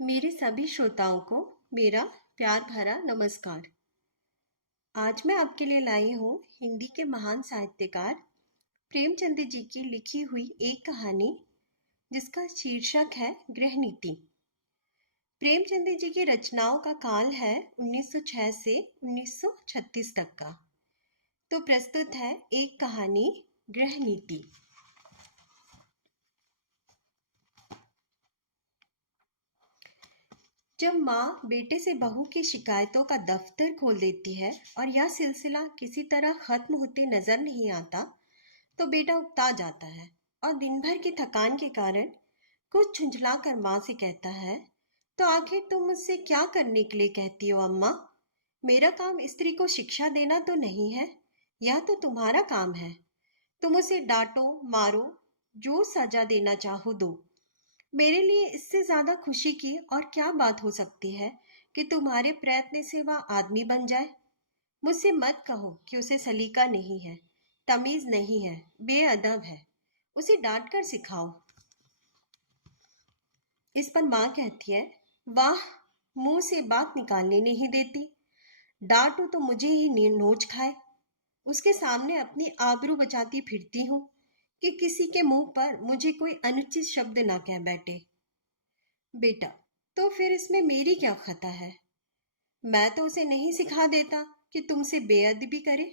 मेरे सभी श्रोताओं को मेरा प्यार भरा नमस्कार। आज मैं आपके लिए लाई हूँ हिंदी के महान साहित्यकार प्रेमचंद जी की लिखी हुई एक कहानी जिसका शीर्षक है गृह नीति। प्रेमचंद जी की रचनाओं का काल है 1906 से 1936 तक का। तो प्रस्तुत है एक कहानी गृह नीति। जब माँ बेटे से बहू की शिकायतों का दफ्तर खोल देती है और यह सिलसिला किसी तरह खत्म होते नजर नहीं आता, तो बेटा उकता जाता है और दिन भर की थकान के कारण कुछ झुंझला कर माँ से कहता है, तो आखिर तुम मुझसे क्या करने के लिए कहती हो अम्मा? मेरा काम स्त्री को शिक्षा देना तो नहीं है, यह तो तुम्हारा काम है। तुम उसे डांटो मारो, जो सजा देना चाहो दो। मेरे लिए इससे ज्यादा खुशी की और क्या बात हो सकती है कि तुम्हारे प्रयत्न से वह आदमी बन जाए। मुझसे मत कहो कि उसे सलीका नहीं है, तमीज नहीं है, बेअदब है। उसे डांट कर सिखाओ। इस पर माँ कहती है, वाह, मुंह से बात निकालने नहीं देती। डांटो तो मुझे ही नोच खाए। उसके सामने अपनी आबरू बचाती फिरती हूँ कि किसी के मुंह पर मुझे कोई अनुचित शब्द ना कह बैठे। बेटा, तो फिर इसमें मेरी क्या खता है? मैं तो उसे नहीं सिखा देता कि तुमसे बेअदबी करे।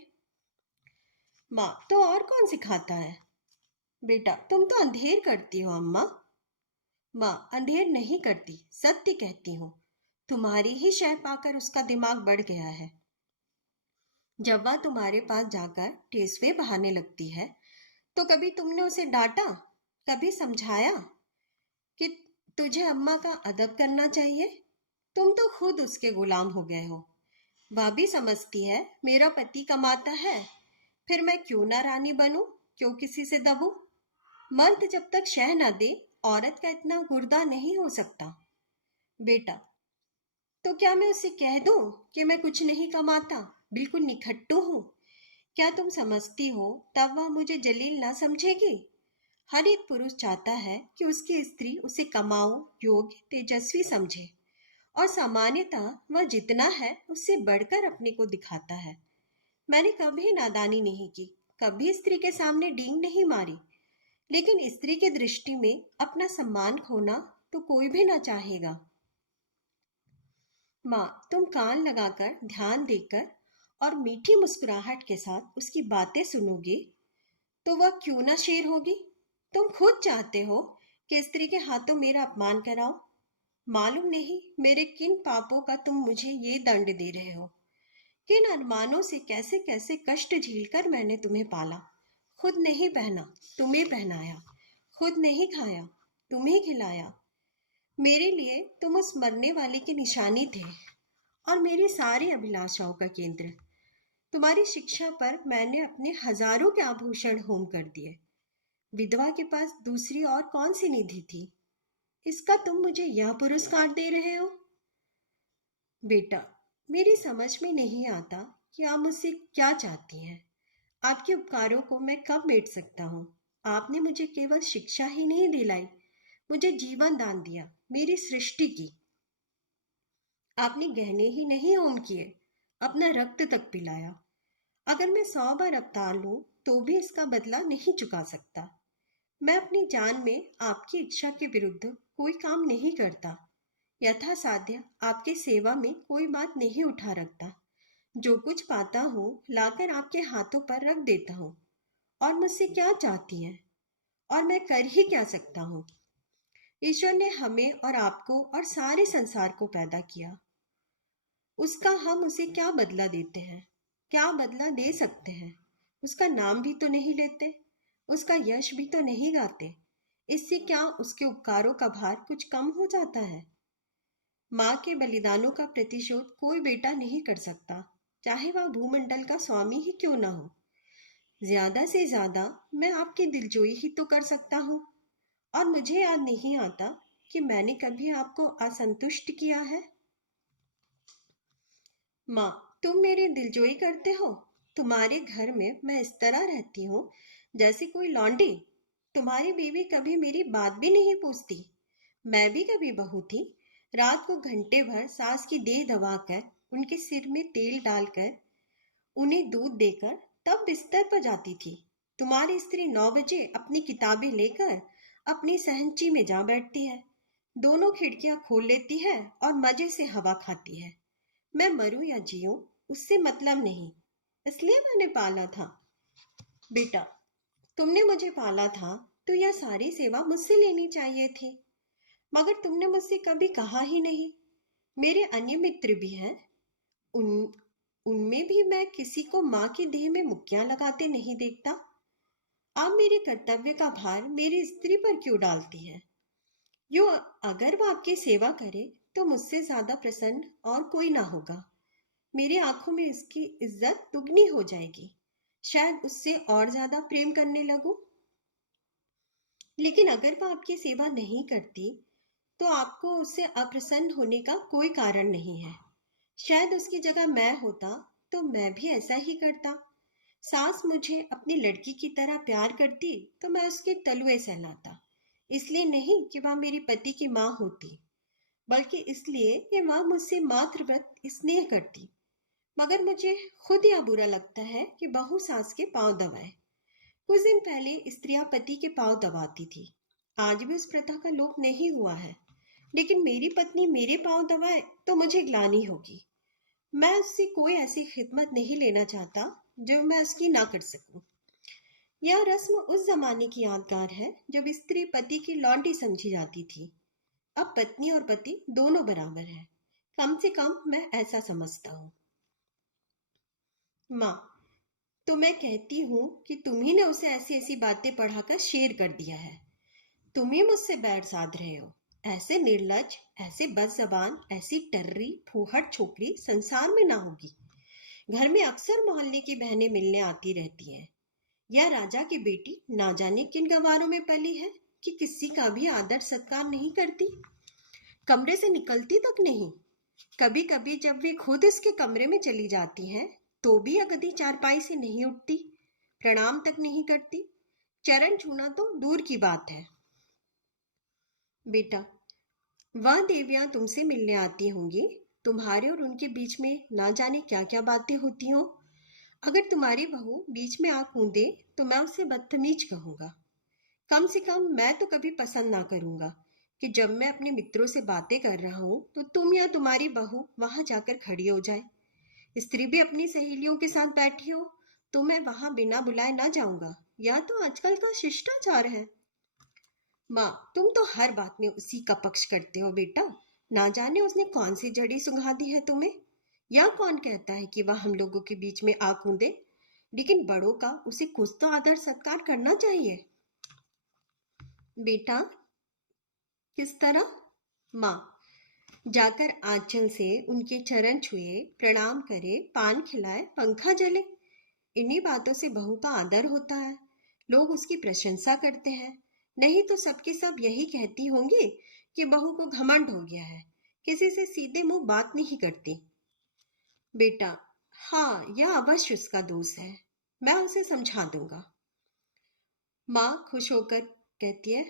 माँ, तो और कौन सिखाता है? बेटा, तुम तो अंधेर करती हो अम्मा। माँ, अंधेर नहीं करती, सत्य कहती हूँ। तुम्हारी ही शय पाकर उसका दिमाग बढ़ गया है। जब वह तुम्हारे पास जाकर टेसवे बहाने लगती है, तो कभी तुमने उसे डांटा, कभी समझाया कि तुझे अम्मा का अदब करना चाहिए? तुम तो खुद उसके गुलाम हो गए हो। वह भी समझती है मेरा पति कमाता है, फिर मैं क्यों ना रानी बनूं, क्यों किसी से दबूं? मर्द जब तक शह न दे, औरत का इतना गुर्दा नहीं हो सकता। बेटा, तो क्या मैं उसे कह दूं कि मैं कुछ नहीं कमाता, बिल्कुल निखट्टू हूं? क्या तुम समझती हो तब वह मुझे जलील ना समझेगी? हर एक पुरुष चाहता है कि उसकी स्त्री उसे कमाऊ, योग्य, तेजस्वी समझे, और सामान्यतः वह जितना है उससे बढ़कर अपने को दिखाता है। मैंने कभी नादानी नहीं की, कभी स्त्री के सामने डींग नहीं मारी, लेकिन स्त्री की दृष्टि में अपना सम्मान खोना तो कोई भी ना चाहेगा। माँ, तुम कान लगाकर ध्यान देकर और मीठी मुस्कुराहट के साथ उसकी बातें सुनोगे तो वह क्यों ना शेर होगी? तुम खुद चाहते हो कि स्त्री के हाथों मेरा अपमान कराओ। मालूम नहीं मेरे किन पापों का तुम मुझे ये दंड दे रहे हो। किन अरमानों से कैसे कैसे कष्ट झेलकर मैंने तुम्हें पाला। खुद नहीं पहना, तुम्हें पहनाया। खुद नहीं खाया, तुम्हें खिलाया। मेरे लिए तुम उस मरने वाले की निशानी थे और मेरी सारी अभिलाषाओं का केंद्र। तुम्हारी शिक्षा पर मैंने अपने हजारों के आभूषण होम कर दिए। विधवा के पास दूसरी और कौन सी निधि थी? इसका तुम मुझे यह पुरस्कार दे रहे हो? बेटा, मेरी समझ में नहीं आता कि आप मुझसे क्या चाहती हैं। आपके उपकारों को मैं कब मेट सकता हूँ? आपने मुझे केवल शिक्षा ही नहीं दिलाई, मुझे जीवन दान दिया, मेरी सृष्टि की। आपने गहने ही नहीं होम किए, अपना रक्त तक पिलाया। अगर मैं 100 बार अवतार लूं तो भी इसका बदला नहीं चुका सकता। मैं अपनी जान में आपकी इच्छा के विरुद्ध कोई काम नहीं करता। यथासाध्य आपकी सेवा में कोई बात नहीं उठा रखता। जो कुछ पाता हूँ लाकर आपके हाथों पर रख देता हूँ। और मुझसे क्या चाहती हैं? और मैं कर ही क्या सकता हूँ? ईश्वर ने हमें और आपको और सारे संसार को पैदा किया। उसका हम उसे क्या बदला देते हैं? क्या बदला दे सकते हैं? उसका नाम भी तो नहीं लेते, उसका यश भी तो नहीं गाते। इससे क्या उसके उपकारों का भार कुछ कम हो जाता है? माँ के बलिदानों का प्रतिशोध कोई बेटा नहीं कर सकता, चाहे वह भूमंडल का स्वामी ही क्यों ना हो। ज्यादा से ज्यादा मैं आपकी दिलजोई ही तो कर सकता हूँ। और मुझे याद नहीं आता कि मैंने कभी आपको असंतुष्ट किया है। माँ, तुम मेरी दिलजोई करते हो। तुम्हारे घर में मैं इस तरह रहती हूँ जैसे कोई लौंडी। तुम्हारी बीवी कभी मेरी बात भी नहीं पूछती। मैं भी कभी बहू थी, रात को घंटे भर सास की देह दबाकर, उनके सिर में तेल डालकर, उन्हें दूध देकर तब बिस्तर पर जाती थी। तुम्हारी स्त्री 9 बजे अपनी किताबें लेकर अपनी सहनची में जा बैठती है, दोनों खिड़कियां खोल लेती है और मजे से हवा खाती है। मैं मरूं या जीऊं उससे मतलब नहीं, इसलिए मैंने पाला था। बेटा, तुमने मुझे पाला था तो यह सारी सेवा मुझसे लेनी चाहिए थी, मगर तुमने मुझसे कभी कहा ही नहीं। मेरे अन्य मित्र भी हैं, उन उनमें भी मैं किसी को माँ की देह में मुक्कियां लगाते नहीं देखता। आप मेरे कर्तव्य का भार मेरी स्त्री पर क्यों डालती हैं? यो, अगर वो आपकी सेवा करे तो मुझसे ज्यादा प्रसन्न और कोई ना होगा। मेरी आंखों में इसकी इज्जत दुगनी हो जाएगी, शायद उससे और ज्यादा प्रेम करने लगूं। लेकिन अगर वो आपकी सेवा नहीं करती तो आपको उससे अप्रसन्न होने का कोई कारण नहीं है। शायद उसकी जगह मैं होता तो मैं भी ऐसा ही करता। सास मुझे अपनी लड़की की तरह प्यार करती तो मैं उसके तलुए सहलाता, इसलिए नहीं कि वह मेरी पति की माँ होती, बल्कि इसलिए कि वह मुझसे मातृव्रत स्नेह करती। मगर मुझे खुद यह बुरा लगता है कि बहू सास के पांव दबाए। कुछ दिन पहले स्त्रियां पति के पांव दबाती थी, आज भी उस प्रथा का लोप नहीं हुआ है। लेकिन मेरी पत्नी मेरे पांव दबाए तो मुझे ग्लानि होगी। मैं उससे कोई ऐसी खिदमत नहीं लेना चाहता जो मैं उसकी ना कर सकूं। यह रस्म उस जमाने की यादगार है जब स्त्री पति की लौंडी समझी जाती थी। अब पत्नी और पति दोनों बराबर है, कम से कम मैं ऐसा समझता हूँ। माँ, तो मैं कहती हूँ कि तुम्ही ने उसे ऐसी ऐसी बातें पढ़ाकर शेर कर दिया है। तुम ही मुझसे बैर साध रहे हो। ऐसे निर्लज, ऐसे बदजबान, ऐसी टर्री फूहड़ छोकरी संसार में ना होगी। घर में अक्सर मोहल्ले की बहनें मिलने आती रहती हैं। यह राजा की बेटी ना जाने किन गवारों में पली है कि किसी का भी आदर सत्कार नहीं करती, कमरे से निकलती तक नहीं। कभी कभी जब वे खुद इसके कमरे में चली जाती हैं तो भी अगदी चारपाई से नहीं उठती, प्रणाम तक नहीं करती। चरण छूना तो दूर की बात है। बेटा, वह देवियां तुमसे मिलने आती होंगी, तुम्हारे और उनके बीच में ना जाने क्या क्या बातें होती हों। अगर तुम्हारी बहू बीच में आ कूदे तो मैं उसे बदतमीज कहूंगा। कम से कम मैं तो कभी पसंद ना करूंगा कि जब मैं अपने मित्रों से बातें कर रहा हूं तो तुम या तुम्हारी बहू वहां जाकर खड़ी हो जाए। स्त्री भी अपनी सहेलियों के साथ बैठी हो तो मैं वहां बिना बुलाए ना जाऊंगा। यह तो आजकल का शिष्टाचार है। माँ, तुम तो हर बात में उसी का पक्ष करते हो बेटा। ना जाने उसने कौन सी जड़ी सुंघा दी है तुम्हें। या कौन कहता है कि वह हम लोगों के बीच में आ कूदे, लेकिन बड़ों का उसे कुछ तो आदर सत्कार करना चाहिए। बेटा, किस तरह? माँ, जाकर आंचल से उनके चरण छुए, प्रणाम करे, पान खिलाए, पंखा जले। इन्हीं बातों से बहू का आदर होता है, लोग उसकी प्रशंसा करते हैं। नहीं तो सबके सब यही कहती होंगी कि बहू को घमंड हो गया है, किसी से सीधे मुंह बात नहीं करती। बेटा, हाँ, यह अवश्य उसका दोष है, मैं उसे समझा दूंगा। माँ खुश होकर कहती है,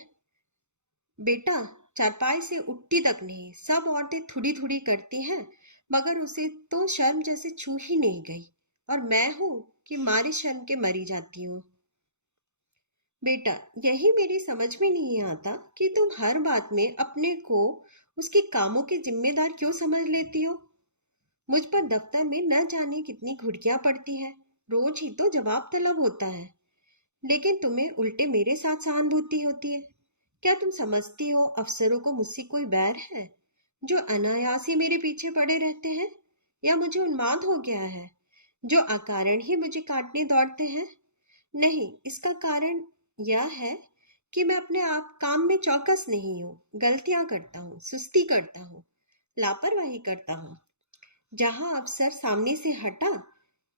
बेटा, चारपाई से उठती तक नहीं, सब औरतें थोड़ी थोड़ी करती हैं, मगर उसे तो शर्म जैसे छू ही नहीं गई, और मैं हूं कि मारे शर्म के मरी जाती हूँ। बेटा, यही मेरी समझ में नहीं आता कि तुम हर बात में अपने को उसके कामों की जिम्मेदार क्यों समझ लेती हो। मुझ पर दफ्तर में न जाने कितनी घुड़कियां पड़ती हैं, रोज ही तो जवाब तलब होता है, लेकिन तुम्हें उल्टे मेरे साथ सहानुभूति होती है। क्या तुम समझती हो अफसरों को मुझसे कोई बैर है, जो अनायास ही मेरे पीछे पड़े रहते हैं? या मुझे उन्माद हो गया है, जो अकारण ही मुझे काटने दौड़ते हैं? नहीं, इसका कारण यह है कि मैं अपने आप काम में चौकस नहीं हूँ, गलतियां करता हूँ, सुस्ती करता हूँ, लापरवाही करता हूँ। जहां अफसर सामने से हटा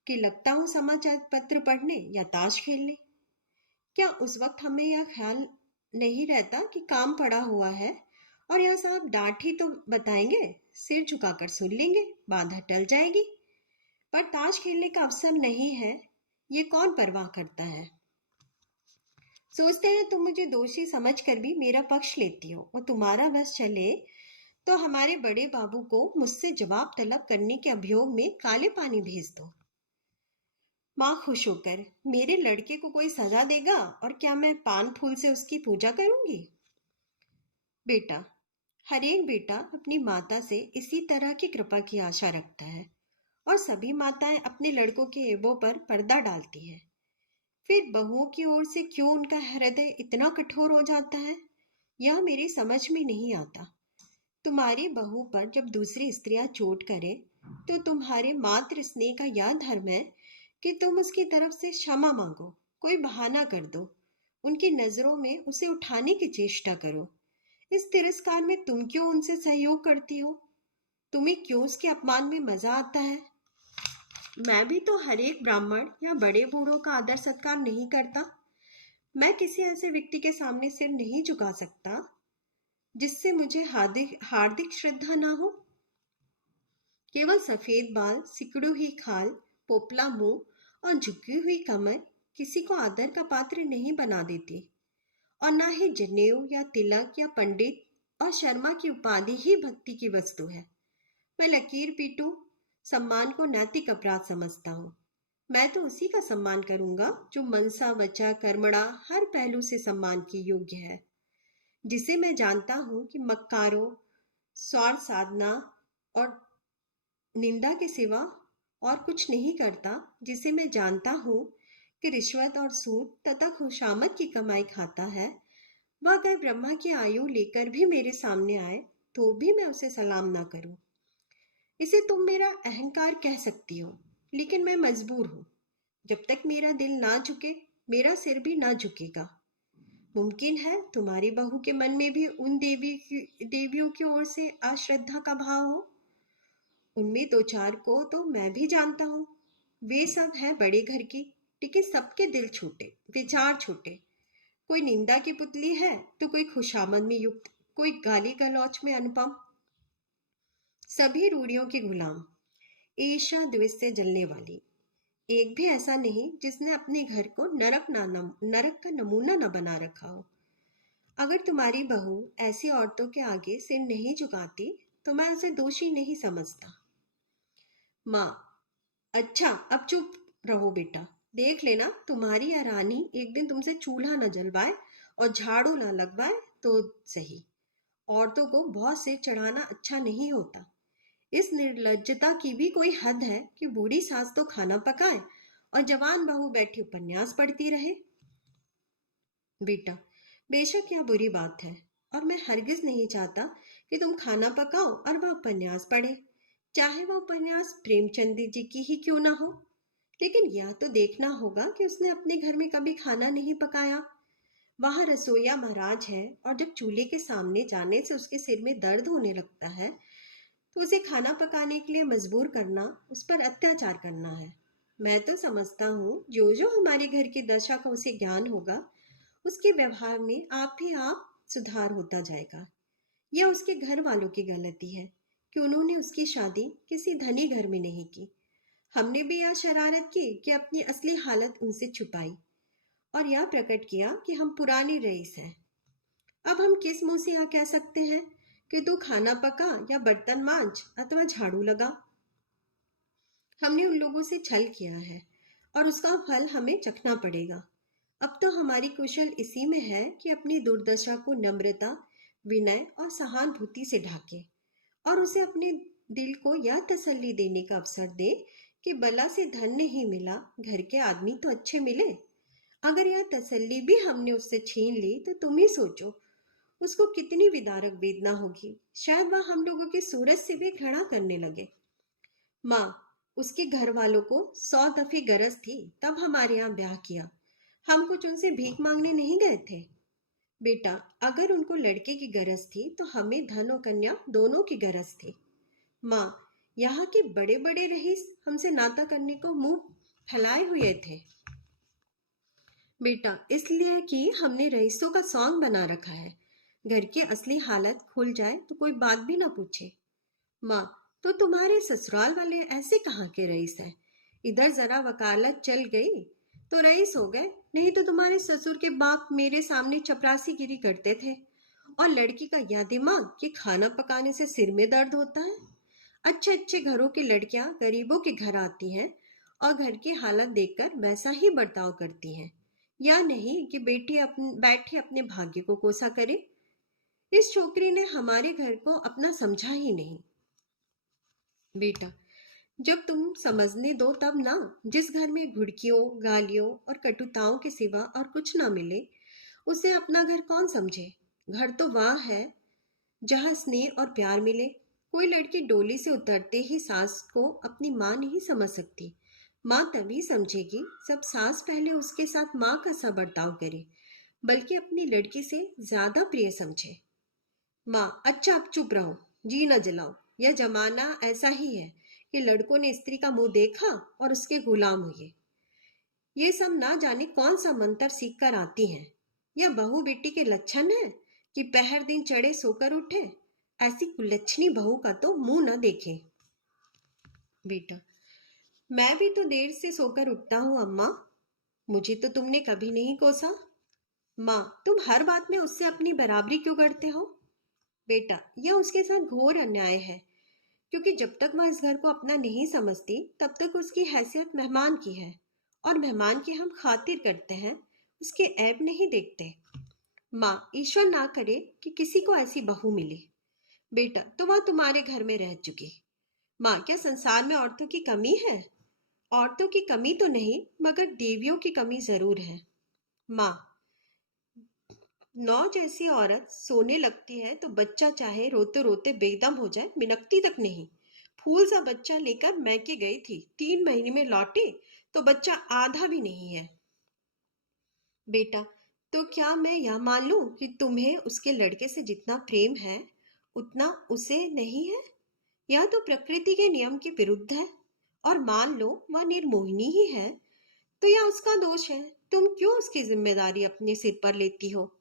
कि लगता हूँ समाचार पत्र पढ़ने या ताश खेलने। क्या उस वक्त हमें यह ख्याल नहीं रहता कि काम पड़ा हुआ है और यह साहब डांट ही तो बताएंगे, सिर झुकाकर सुन लेंगे, बाधा टल जाएगी। पर ताश खेलने का अवसर नहीं है, ये कौन परवाह करता है। सोचते हैं तुम मुझे दोषी समझकर भी मेरा पक्ष लेती हो, और तुम्हारा बस चले तो हमारे बड़े बाबू को मुझसे जवाब तलब करने के अभियोग में काले पानी भेज दो। माँ खुश होकर, मेरे लड़के को कोई सजा देगा और क्या मैं पान फूल से उसकी पूजा करूंगी? बेटा, हर एक बेटा अपनी माता से इसी तरह की कृपा की आशा रखता है और सभी माताएं अपने लड़कों के ऐबों पर पर्दा डालती है। फिर बहुओं की ओर से क्यों उनका हृदय इतना कठोर हो जाता है, यह मेरी समझ में नहीं आता। तुम्हारी बहू पर जब दूसरी स्त्रियां चोट करें तो तुम्हारे मातृ स्नेह का यह धर्म है कि तुम उसकी तरफ से क्षमा मांगो, कोई बहाना कर दो, उनकी नजरों में उसे उठाने की चेष्टा करो। इस तिरस्कार में तुम क्यों उनसे सहयोग करती हो? तुम्हें क्यों उसके अपमान में मजा आता है? मैं भी तो हर एक ब्राह्मण या बड़े बूढ़ों का आदर सत्कार नहीं करता। मैं किसी ऐसे व्यक्ति के सामने सिर नहीं झुका सकता जिससे मुझे हार्दिक हार्दिक श्रद्धा ना हो। केवल सफेद बाल, सिकुड़ी हुई खाल, पोपला मुंह और झुकी हुई कमर किसी को आदर का पात्र नहीं बना देती, और ना ही जनेऊ या तिलक या पंडित और शर्मा की उपाधि ही भक्ति की वस्तु है। मैं लकीर पीटू सम्मान को नैतिक अपराध समझता हूँ। मैं तो उसी का सम्मान करूंगा जो मनसा वचा कर्मणा हर पहलू से सम्मान की योग्य है, जिसे मैं जानता हूँ कि मक्कारों, स्वार्थ साधना और निंदा के सिवा और कुछ नहीं करता, जिसे मैं जानता हूँ कि रिश्वत और सूद तथा खुशामद की कमाई खाता है। वह अगर ब्रह्मा की आयु लेकर भी मेरे सामने आए तो भी मैं उसे सलाम ना करूं। इसे तुम मेरा अहंकार कह सकती हो, लेकिन मैं मजबूर हूं। जब तक मेरा दिल ना झुके मेरा सिर भी ना झुकेगा। मुमकिन है तुम्हारी बहू के मन में भी उन देवियों की ओर से अश्रद्धा का भाव हो। उनमें दो चार को तो मैं भी जानता हूँ। वे सब हैं बड़े घर की, लेकिन सबके दिल छोटे, विचार छोटे। कोई निंदा की पुतली है तो कोई खुशामद में युक्त, कोई गाली गलौच में अनुपम। सभी रूढ़ियों के गुलाम, ईर्ष्या द्वेष से जलने वाली। एक भी ऐसा नहीं जिसने अपने घर को नरक का नमूना न बना रखा हो। अगर तुम्हारी बहू ऐसी औरतों के आगे सिर नहीं झुकाती तो मैं उसे दोषी नहीं समझता। माँ, अच्छा अब चुप रहो बेटा। देख लेना तुम्हारी या रानी एक दिन तुमसे चूल्हा न जलवाए और झाड़ू न लगवाए तो सही। औरतों को बहुत सिर चढ़ाना अच्छा नहीं होता। इस निर्लज्जता की भी कोई हद है कि बूढ़ी सास तो खाना पकाए और जवान बहू बैठी उपन्यास पढ़ती रहे। बेटा, बेशक यह बुरी बात है और मैं हरगिज नहीं चाहता कि तुम खाना पकाओ और वह उपन्यास पढ़े, चाहे वह उपन्यास प्रेमचंद जी की ही क्यों ना हो। लेकिन यह तो देखना होगा कि उसने अपने घर में कभी खाना नहीं पकाया। वहां रसोईया महाराज है और जब चूल्हे के सामने जाने से उसके सिर में दर्द होने लगता है तो उसे खाना पकाने के लिए मजबूर करना उस पर अत्याचार करना है। मैं तो समझता हूँ जो जो हमारे घर की दशा का उसे ज्ञान होगा उसके व्यवहार में आप ही आप सुधार होता जाएगा। यह उसके घर वालों की गलती है कि उन्होंने उसकी शादी किसी धनी घर में नहीं की। हमने भी यह शरारत की कि अपनी असली हालत उनसे छुपाई और यह प्रकट किया कि हम पुरानी रईस हैं। अब हम किस मुंह से यह कह सकते हैं कि तू खाना पका या बर्तन मांज अथवा झाड़ू लगा? हमने उन लोगों से छल किया है और उसका फल हमें चखना पड़ेगा। अब तो हमारी कुशल इसी में है कि अपनी दुर्दशा को नम्रता, विनय और सहानुभूति से ढाके और उसे अपने दिल को यह तसल्ली देने का अवसर दे कि बला से धन नहीं मिला, घर के आदमी तो अच्छे मिले। अगर यह तसल्ली भी हमने उससे छीन ली तो तुम ही सोचो उसको कितनी विदारक वेदना होगी। शायद वह हम लोगों के सूरज से भी घृणा करने लगे। माँ, उसके घर वालों को 100 दफे गरज थी तब हमारे यहाँ ब्याह किया। हम कुछ उनसे भीख मांगने नहीं गए थे। बेटा, अगर उनको लड़के की गरज थी तो हमें धन और कन्या दोनों की गरज थी। माँ, यहाँ के बड़े बड़े रईस हमसे नाता करने को मुंह फैलाए हुए थे। बेटा, इसलिए कि हमने रईसों का सॉन्ग बना रखा है। घर की असली हालत खुल जाए तो कोई बात भी ना पूछे। माँ, तो तुम्हारे ससुराल वाले ऐसे कहाँ के रईस हैं? इधर जरा वकालत चल गई तो रईस हो गए, नहीं तो तुम्हारे ससुर के बाप मेरे सामने चपरासी गिरी करते थे और लड़की का यह दिमाग कि खाना पकाने से सिर में दर्द होता है। अच्छे अच्छे घरों की लड़कियां गरीबों के घर आती हैं और घर की हालत देखकर वैसा ही बर्ताव करती हैं, या नहीं कि बैठी अपने भाग्य को कोसा करे। इस छोकरी ने हमारे घर को अपना समझा ही नहीं। बेटा, जब तुम समझने दो तब ना। जिस घर में घुड़कियों, गालियों और कटुताओं के सिवा और कुछ ना मिले, उसे अपना घर कौन समझे। घर तो वह है जहाँ स्नेह और प्यार मिले। कोई लड़की डोली से उतरते ही सास को अपनी माँ नहीं समझ सकती। माँ तभी समझेगी जब सास पहले उसके साथ माँ का सा बर्ताव करे, बल्कि अपनी लड़की से ज्यादा प्रिय समझे। माँ, अच्छा अब चुप रहो, जी न जलाओ। यह जमाना ऐसा ही है कि लड़कों ने स्त्री का मुंह देखा और उसके गुलाम हुए। ये सब ना जाने कौन सा मंत्र सीख कर आती हैं। यह बहू बेटी के लक्षण है कि पहर दिन चढ़े सोकर उठे। ऐसी कुलच्छनी बहू का तो मुंह न देखे। बेटा, मैं भी तो देर से सोकर उठता हूँ अम्मा। मुझे तो तुमने कभी नहीं कोसा। माँ, तुम हर बात में उससे अपनी बराबरी क्यों करते हो। बेटा, यह उसके साथ घोर अन्याय है, क्योंकि जब तक वह इस घर को अपना नहीं समझती तब तक उसकी हैसियत मेहमान की है, और मेहमान की हम खातिर करते हैं, उसके ऐब नहीं देखते। माँ, ईश्वर ना करे कि किसी को ऐसी बहू मिले। बेटा, तो वह तुम्हारे घर में रह चुकी। माँ, क्या संसार में औरतों की कमी है। औरतों की कमी तो नहीं, मगर देवियों की कमी जरूर है। माँ, नौ जैसी औरत सोने लगती है तो बच्चा चाहे रोते रोते बेदम हो जाए, मिनकती तक नहीं। फूल सा बच्चा लेकर मैके गई थी, 3 महीने में लौटे तो बच्चा आधा भी नहीं है। बेटा, तो क्या मैं यह मान लूं कि तुम्हें उसके लड़के से जितना प्रेम है उतना उसे नहीं है। यह तो प्रकृति के नियम के विरुद्ध है। और मान लो वह निर्मोहिनी ही है, तो यह उसका दोष है। तुम क्यों उसकी जिम्मेदारी अपने सिर पर लेती हो।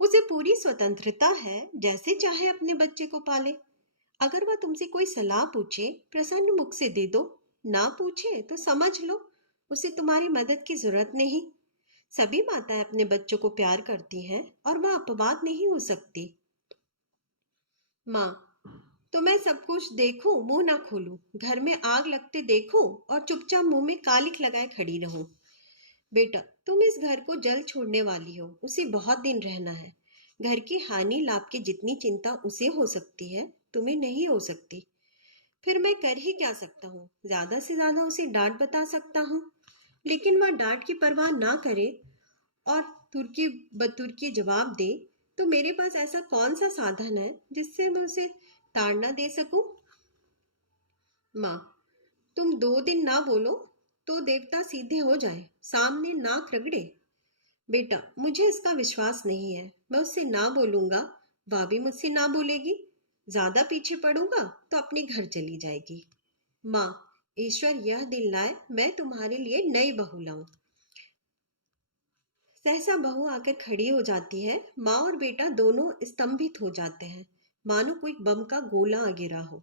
उसे पूरी स्वतंत्रता है, जैसे चाहे अपने बच्चे को पाले। अगर वह तुमसे कोई सलाह पूछे, प्रसन्न मुख से दे दो। ना पूछे तो समझ लो उसे तुम्हारी मदद की जरूरत नहीं। सभी माताएं अपने बच्चों को प्यार करती हैं और वह अपवाद नहीं हो सकती। माँ, तो मैं सब कुछ देखूं, मुंह ना खोलूं, घर में आग लगते देखूं और चुपचाप मुंह में कालिख लगाए खड़ी रहूं। बेटा, तुम इस घर को जल छोड़ने वाली हो, उसे बहुत दिन रहना है। घर की हानि लाभ की जितनी चिंता उसे हो सकती है, तुम्हें नहीं हो सकती। फिर मैं कर ही क्या सकता हूँ। ज्यादा से ज्यादा उसे डांट बता सकता हूँ, लेकिन वह डांट की परवाह ना करे और तुर्की बतुर्की जवाब दे, तो मेरे पास ऐसा कौन सा साधन है जिससे मैं उसे ताड़ना दे सकूं। माँ, तुम 2 दिन ना बोलो तो देवता सीधे हो जाए, सामने नाक रगड़े। बेटा, मुझे इसका विश्वास नहीं है। मैं उससे ना बोलूंगा, वह भी मुझसे ना बोलेगी। ज्यादा पीछे पड़ूंगा तो अपने घर चली जाएगी। माँ, ईश्वर यह दिन लाए मैं तुम्हारे लिए नई बहू लाऊं। सहसा बहू आकर खड़ी हो जाती है। माँ और बेटा दोनों स्तंभित हो जाते हैं, मानो कोई बम का गोला आ गिरा हो।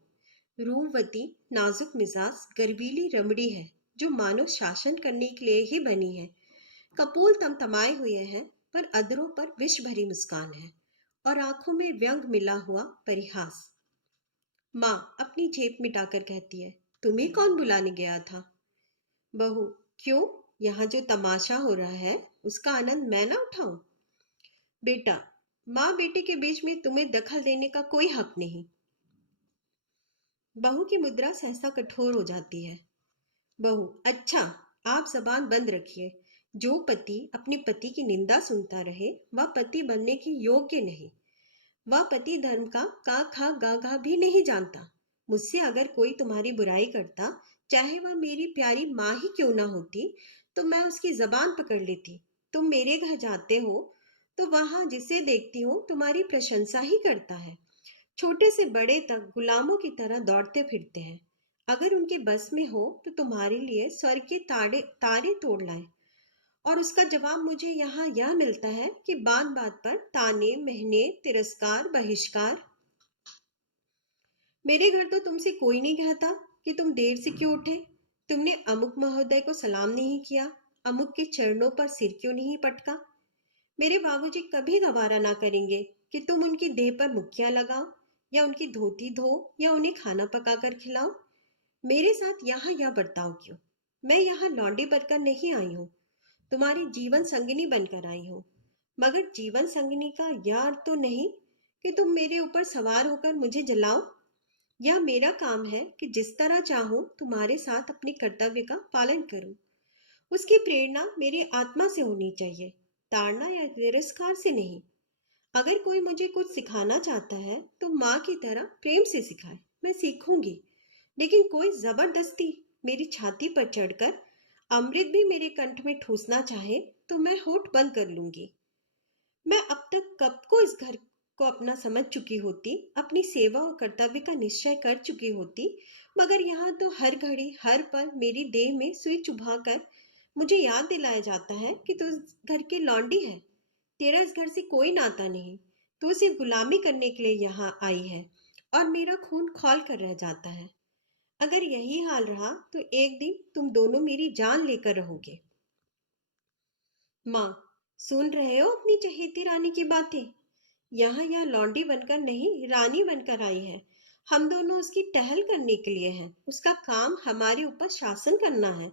रूपवती, नाजुक मिजाज, गर्वीली रमड़ी है, जो मानो शासन करने के लिए ही बनी है। कपूल तमतमाए हुए हैं, पर अधरों पर विष भरी मुस्कान है और आंखों में व्यंग मिला हुआ परिहास। माँ अपनी जेब मिटाकर कहती है, तुम्हें कौन बुलाने गया था। बहू, क्यों, यहाँ जो तमाशा हो रहा है उसका आनंद मैं ना उठाऊं। बेटा, माँ बेटे के बीच में तुम्हें दखल देने का कोई हक नहीं। बहू की मुद्रा सहसा कठोर हो जाती है। बहू, अच्छा, आप जबान बंद रखिए। जो पति अपने पति की निंदा सुनता रहे वह पति बनने के योग्य नहीं। वह पति धर्म का खा गा गा भी नहीं जानता। मुझसे अगर कोई तुम्हारी बुराई करता, चाहे वह मेरी प्यारी माँ ही क्यों ना होती, तो मैं उसकी जबान पकड़ लेती। तुम मेरे घर जाते हो तो वहां जिसे देखती हूँ तुम्हारी प्रशंसा ही करता है। छोटे से बड़े तक गुलामों की तरह दौड़ते फिरते हैं। अगर उनके बस में हो तो तुम्हारे लिए स्वर्ग के तारे तारे तोड़ लाए। और उसका जवाब मुझे यहाँ यह मिलता है कि बात बात पर ताने महने, तिरस्कार, बहिष्कार। मेरे घर तो तुमसे कोई नहीं कहता कि तुम देर से क्यों उठे। तुमने अमुक महोदय को सलाम नहीं किया, अमुक के चरणों पर सिर क्यों नहीं पटका। मेरे बाबूजी कभी गवारा ना करेंगे कि तुम उनकी देह पर मुक्कियां लगाओ या उनकी धोती धो या उन्हें खाना पकाकर खिलाओ। मेरे साथ यहाँ यह बर्ताव क्यों? मैं यहाँ लौंडी बनकर नहीं आई हूँ, तुम्हारी जीवन संगिनी बनकर आई हूँ। मगर जीवन संगिनी का यह अर्थ तो नहीं कि तुम मेरे ऊपर सवार होकर मुझे जलाओ। यह मेरा काम है कि जिस तरह चाहूं तुम्हारे साथ अपने कर्तव्य का पालन करूं। उसकी प्रेरणा मेरी आत्मा से होनी चाहिए, ताड़ना या तिरस्कार से नहीं। अगर कोई मुझे कुछ सिखाना चाहता है तो माँ की तरह प्रेम से सिखाए, मैं सीखूंगी। लेकिन कोई जबरदस्ती मेरी छाती पर चढ़कर अमृत भी मेरे कंठ में ठूसना चाहे तो मैं होठ बंद कर लूंगी। मैं अब तक कब को इस घर को अपना समझ चुकी होती, अपनी सेवा और कर्तव्य का निश्चय कर चुकी होती, मगर यहाँ तो हर घड़ी हर पल मेरी देह में सुई चुभाकर मुझे याद दिलाया जाता है कि तू इस घर की लौंडी है, तेरा इस घर से कोई नाता नहीं, तू सिर्फ गुलामी करने के लिए यहाँ आई है। और मेरा खून खौल कर रह जाता है। अगर यही हाल रहा तो एक दिन तुम दोनों मेरी जान लेकर रहोगे। माँ, सुन रहे हो अपनी चहेती रानी की बातें? यहाँ यह लौंडी बनकर नहीं, रानी बनकर आई है। हम दोनों उसकी टहल करने के लिए हैं। उसका काम हमारे ऊपर शासन करना है।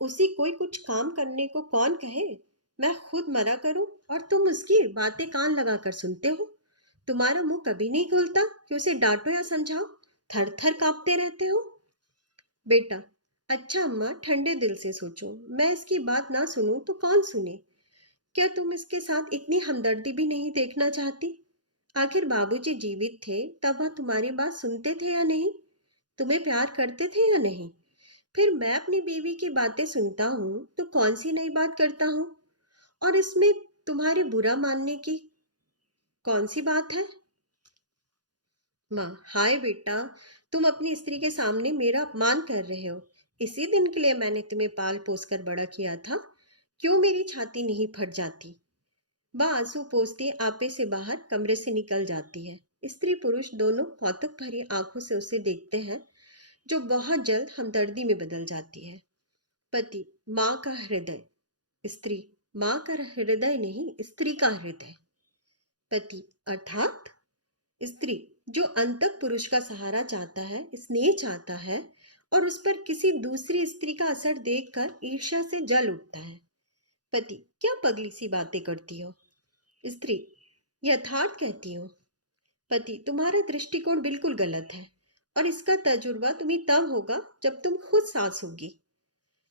उसी कोई कुछ काम करने को कौन कहे? मैं खुद मरा करूं और तुम उसकी बातें कान लगाकर सुनते हो। तुम्हारा मुंह कभी नहीं खुलता कि उसे डांटो या समझाओ, थर थर कांपते रहते हो। बेटा, अच्छा अम्मा, ठंडे दिल से सोचो। मैं इसकी बात ना सुनूं तो कौन सुने? क्या तुम इसके साथ इतनी हमदर्दी भी नहीं देखना चाहती? आखिर बाबूजी जीवित थे तब वह तुम्हारी बात सुनते थे या नहीं? तुम्हें प्यार करते थे या नहीं? फिर मैं अपनी बीवी की बातें सुनता हूँ तो कौन सी नई बात करता हूँ? और इसमें तुम्हारी बुरा मानने की कौन सी बात है? माँ, हाय बेटा, तुम अपनी स्त्री के सामने मेरा अपमान कर रहे हो। इसी दिन के लिए मैंने तुम्हें पाल पोस कर बड़ा किया था। क्यों मेरी छाती नहीं फट जाती? वह आंसू पोंछती आपे से बाहर कमरे से निकल जाती है। स्त्री पुरुष दोनों कौतुक भरी आंखों से उसे देखते हैं, जो बहुत जल्द हमदर्दी में बदल जाती है। पति, माँ का हृदय। स्त्री, माँ का हृदय नहीं, स्त्री का हृदय। पति, अर्थात? स्त्री, जो अंतक पुरुष का सहारा चाहता है, स्नेह चाहता है और उस पर किसी दूसरी स्त्री का असर देखकर ईर्ष्या से जल उठता है। पति, क्या पगली सी बातें करती हो? स्त्री, यथार्थ कहती हूँ। पति, तुम्हारा दृष्टिकोण बिल्कुल गलत है और इसका तजुर्बा तुम्हें तब होगा जब तुम खुद सास होगी।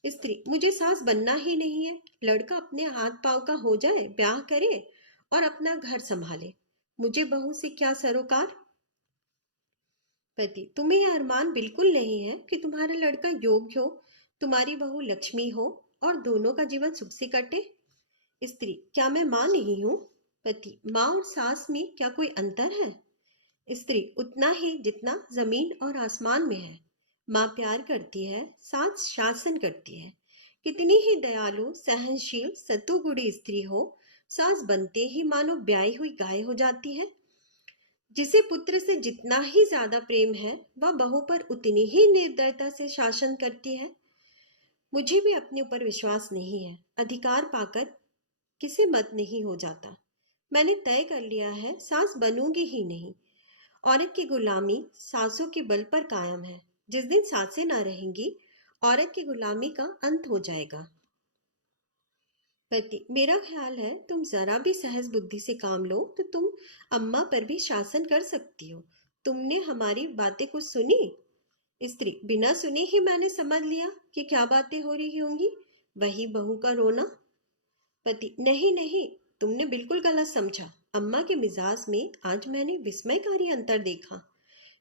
स्त्री, मुझे सास बनना ही नहीं है। लड़का अपने हाथ पांव का हो जाए, ब्याह करे और अपना घर संभाले। मुझे बहू से क्या सरोकार? पति, तुम्हें यह अरमान बिल्कुल नहीं है कि तुम्हारा लड़का योग्य हो, तुम्हारी बहू लक्ष्मी हो और दोनों का जीवन सुख से कटे। स्त्री, क्या मैं माँ नहीं हूँ? पति, माँ और सास में क्या कोई अंतर है? स्त्री, उतना ही जितना जमीन और आसमान में है। माँ प्यार करती है, सास शासन करती है। कितनी ही दयालु, सहनशील, सतुगुणी स्त्री हो, सास बनते ही मानो ब्याही हुई गाय हो जाती है। जिसे पुत्र से जितना ही ज्यादा प्रेम है, वह बहू पर उतनी ही निर्दयता से शासन करती है। मुझे भी अपने ऊपर विश्वास नहीं है। अधिकार पाकर किसे मत नहीं हो जाता। मैंने तय कर लिया है, सास बनूंगी ही नहीं। औरत की गुलामी सासों के बल पर कायम है। जिस दिन सासें ना रहेंगी, औरत की गुलामी का अंत हो जाएगा। पति, मेरा ख्याल है तुम जरा भी सहज बुद्धि से काम लो तो तुम अम्मा पर भी शासन कर सकती हो। तुमने हमारी बातें कुछ सुनी? स्त्री, बिना सुने ही मैंने समझ लिया कि क्या बातें हो रही होंगी। वही बहू का रोना। पति, नहीं नहीं, तुमने बिल्कुल गलत समझा। अम्मा के मिजाज में आज मैंने विस्मयकारी अंतर देखा,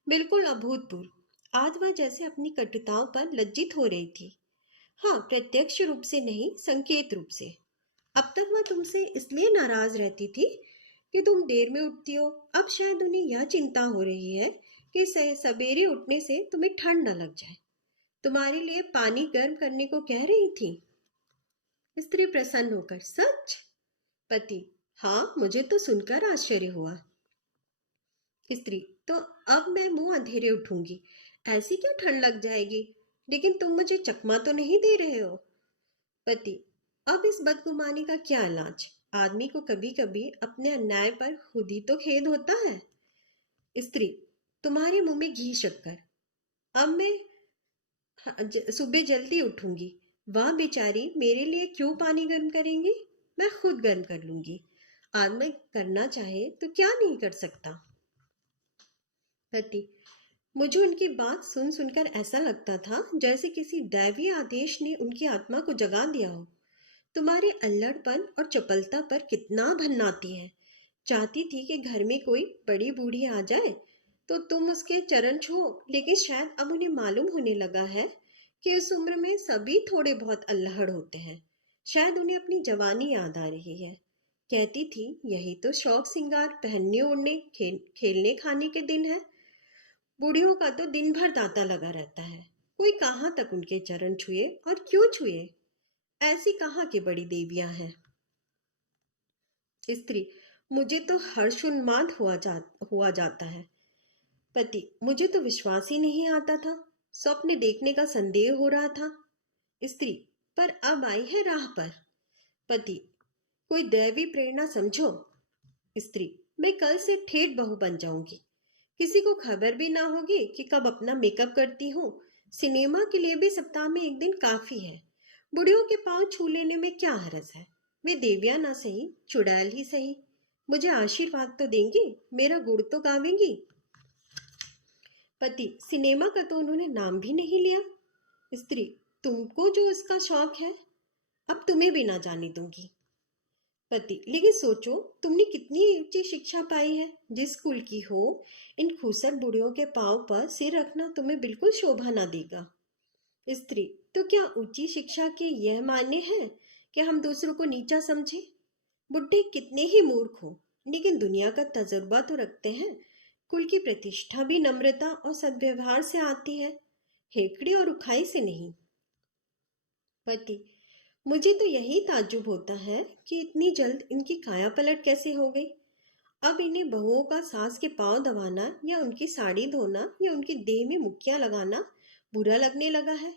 बिल्कुल अभूतपूर्व। आज वह जैसे अपनी कटुताओं पर लज्जित हो रही थी। हाँ, प्रत्यक्ष रूप से नहीं, संकेत रूप से। अब तक वह तुमसे इसलिए नाराज रहती थी कि तुम देर में उठती हो। अब शायद उन्हें यह चिंता हो रही है कि सवेरे उठने से तुम्हें ठंड न लग जाए। तुम्हारे लिए पानी गर्म करने को कह रही थी। स्त्री प्रसन्न होकर, सच? पति, हाँ, मुझे तो सुनकर आश्चर्य हुआ। स्त्री, तो अब मैं मुंह अंधेरे उठूंगी। ऐसी क्या ठंड लग जाएगी? लेकिन तुम मुझे चकमा तो नहीं दे रहे हो? पति, अब इस बदगुमानी का क्या इलाज? आदमी को कभी कभी अपने अन्याय पर खुद ही तो खेद होता है। स्त्री, तुम्हारे मुंह में घी शक्कर। अब मैं सुबह जल्दी उठूंगी। वह बेचारी मेरे लिए क्यों पानी गर्म करेंगी? मैं खुद गर्म कर लूंगी। आदमी करना चाहे तो क्या नहीं कर सकता। पति, मुझे उनकी बात सुन सुनकर ऐसा लगता था जैसे किसी दैवीय आदेश ने उनकी आत्मा को जगा दिया हो। तुम्हारे अल्लड़पन और चपलता पर कितना भन्नाती है। चाहती थी कि घर में कोई बड़ी बूढ़ी आ जाए तो तुम उसके चरण छुओ, लेकिन शायद अब उन्हें मालूम होने लगा है कि इस उम्र में सभी थोड़े बहुत अल्लड़ होते हैं। शायद उन्हें अपनी जवानी याद आ रही है। कहती थी यही तो शौक सिंगार, पहनने ओढ़ने, खेलने खाने के दिन है। बूढ़ियों का तो दिन भर तांता लगा रहता है। कोई कहाँ तक उनके चरण छुए और क्यों छुए? ऐसी कहाँ की बड़ी देवियां हैं। स्त्री, मुझे तो हर्षोन्माद हुआ जाता है। पति, मुझे तो विश्वास ही नहीं आता था। स्वप्न देखने का संदेह हो रहा था। स्त्री, पर अब आई है राह पर। पति, कोई दैवी प्रेरणा समझो। स्त्री, मैं कल से ठेठ बहू बन जाऊंगी। किसी को खबर भी ना होगी कि कब अपना मेकअप करती हूँ। सिनेमा के लिए भी सप्ताह में एक दिन काफी है। बुढ़ियों के पांव छू लेने में क्या हरज है? वे देवियां ना सही, चुड़ैल ही सही, मुझे आशीर्वाद तो देंगी, मेरा गुड़ तो गावेंगी। पति, सिनेमा का तो उन्होंने नाम भी नहीं लिया। स्त्री, तुमको जो इसका शौक है, अब तुम्हें भी ना जाने दूंगी। पति, लेकिन सोचो तुमने कितनी ऊंची शिक्षा पाई है। जिस कुल की हो, इन खूसर बुढ़ियों के पांव पर सिर रखना तुम्हें बिल्कुल शोभा ना देगा। स्त्री, तो क्या ऊंची शिक्षा के यह मायने हैं कि हम दूसरों को नीचा समझें? बुढ़े कितने ही मूर्ख हो, लेकिन दुनिया का तजुर्बा तो रखते हैं। कुल की प्रतिष्ठा भी नम्रता और सद्व्यवहार से आती है, हेकड़ी और उखाई से नहीं। पति, मुझे तो यही ताज्जुब होता है कि इतनी जल्द इनकी काया पलट कैसे हो गई। अब इन्हें बहुओं का सास के पांव दबाना या उनकी साड़ी धोना या उनकी देह में मुक्कियां लगाना बुरा लगने लगा है।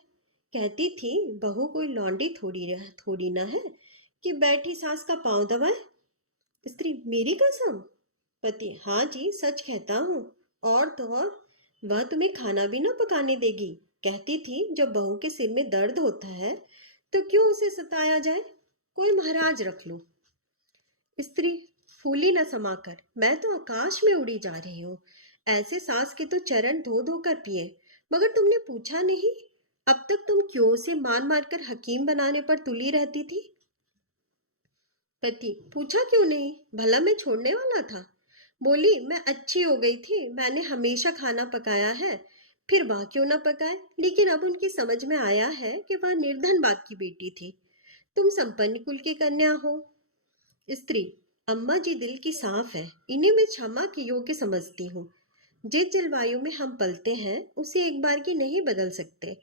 कहती थी बहू कोई लौंडी थोड़ी ना है कि बैठी सास का पांव दबाए। स्त्री, मेरी कसम। पति, हाँ जी, सच कहता हूँ। और तो और, वह तुम्हें खाना भी ना पकाने देगी। कहती थी जब बहू के सिर में दर्द होता है तो क्यों उसे सताया जाए, कोई महाराज रख लो। स्त्री, फूली न समाकर, मैं तो आकाश में उड़ी जा रही हूँ। ऐसे सास के तो चरण धो धो कर पिए, मगर तुमने पूछा नहीं। अब तक तुम क्यों उसे मार मार कर हकीम बनाने पर तुली रहती थी? पति, पूछा क्यों नहीं? भला मैं छोड़ने वाला था? बोली मैं अच्छी हो गई थी, मैंने हमेशा खाना पकाया है। फिर वह क्यों ना पकाए? लेकिन अब उनकी समझ में आया है कि वह निर्धन बाग की बेटी थी, तुम संपन्न कुल की कन्या हो। स्त्री, अम्मा जी दिल की साफ है, इन्हें मैं क्षमा के योग्य समझती हूँ। जिस जलवायु में हम पलते हैं उसे एक बार की नहीं बदल सकते।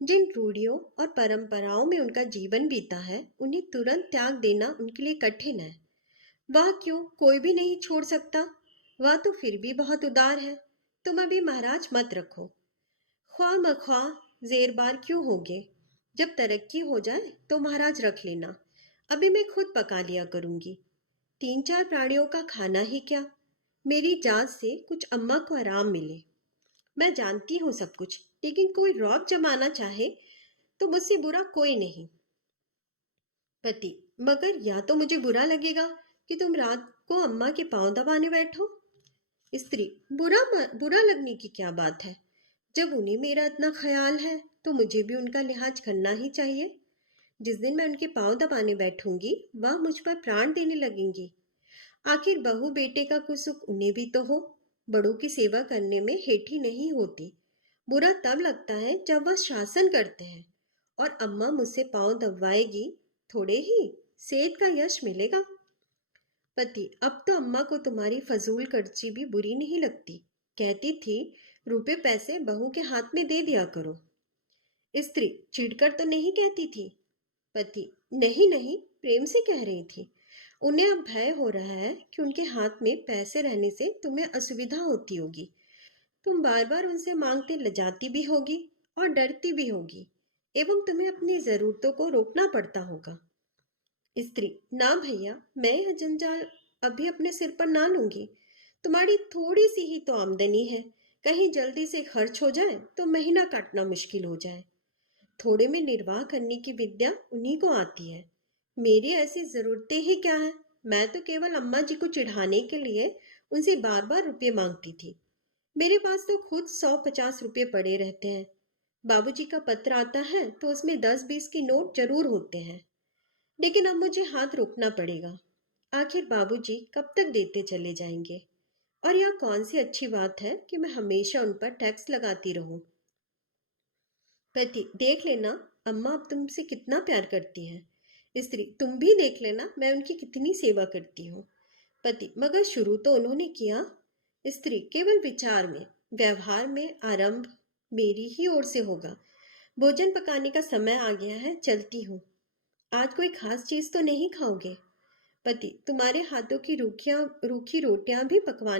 जिन रूढ़ियों और परंपराओं में उनका जीवन बीता है उन्हें तुरंत त्याग देना उनके लिए कठिन है। वह क्यों, कोई भी नहीं छोड़ सकता। वह तो फिर भी बहुत उदार है। तुम अभी महाराज मत रखो। ख्वाह मख्वाह जेरबार क्यों होगे? जब तरक्की हो जाए तो महाराज रख लेना। अभी मैं खुद पका लिया करूंगी। 3-4 प्राणियों का खाना ही क्या, मेरी जांच से कुछ अम्मा को आराम मिले। मैं जानती हूँ सब कुछ, लेकिन कोई रौब जमाना चाहे तो मुझसे बुरा कोई नहीं। पति, मगर या तो मुझे बुरा लगेगा कि तुम रात को अम्मा के पांव दबाने बैठो। स्त्री, बुरा लगने की क्या बात है? जब उन्हें मेरा इतना ख्याल है तो मुझे भी उनका लिहाज करना ही चाहिए। जिस दिन मैं उनके पांव दबाने बैठूंगी वह मुझ पर प्राण देने लगेंगी। आखिर बहू बेटे का कुछ सुख उन्हें भी तो हो। बड़ों की सेवा करने में हेठी नहीं होती। बुरा तब लगता है जब वह शासन करते हैं और अम्मा मुझसे पांव दबवाएगी, थोड़े ही सेठ का यश मिलेगा। पति, अब तो अम्मा को तुम्हारी फजूल खर्ची भी बुरी नहीं लगती। कहती थी रुपए पैसे बहू के हाथ में दे दिया करो। स्त्री, चिढ़कर तो नहीं कहती थी। पति, नहीं नहीं, प्रेम से कह रही थी। उन्हें अब भय हो रहा है कि उनके हाथ में पैसे रहने से तुम्हें असुविधा होती होगी। तुम बार बार उनसे मांगते लजाती भी होगी और डरती भी होगी, एवं तुम्हें अपनी जरूरतों को रोकना पड़ता होगा। स्त्री, ना भैया, मैं यह जंजाल अभी अपने सिर पर ना लूंगी। तुम्हारी थोड़ी सी ही तो आमदनी है, कहीं जल्दी से खर्च हो जाए तो महीना काटना मुश्किल हो जाए। थोड़े में निर्वाह करने की विद्या उन्हीं को आती है। मेरी ऐसी जरूरतें ही क्या है। मैं तो केवल अम्मा जी को चिढ़ाने के लिए उनसे बार बार रुपये मांगती थी। मेरे पास तो खुद 100-50 रुपये पड़े रहते हैं। बाबूजी का पत्र आता है तो उसमें 10-20 के नोट जरूर होते हैं। लेकिन अब मुझे हाथ रोकना पड़ेगा। आखिर बाबूजी कब तक देते चले जाएंगे। और यह कौन सी अच्छी बात है कि मैं हमेशा उन पर टैक्स लगाती रहूं। पति, देख लेना अम्मा अब तुमसे कितना प्यार करती है। स्त्री, तुम भी देख लेना मैं उनकी कितनी सेवा करती हूँ। पति, मगर शुरू तो उन्होंने किया। स्त्री, केवल विचार में, व्यवहार में आरंभ मेरी ही ओर से होगा। भोजन पकाने का समय आ गया है, चलती हूँ। आज कोई खास चीज तो नहीं खाओगे। पति, तुम्हारे हाथों की रूखी रोटियां भी पकवान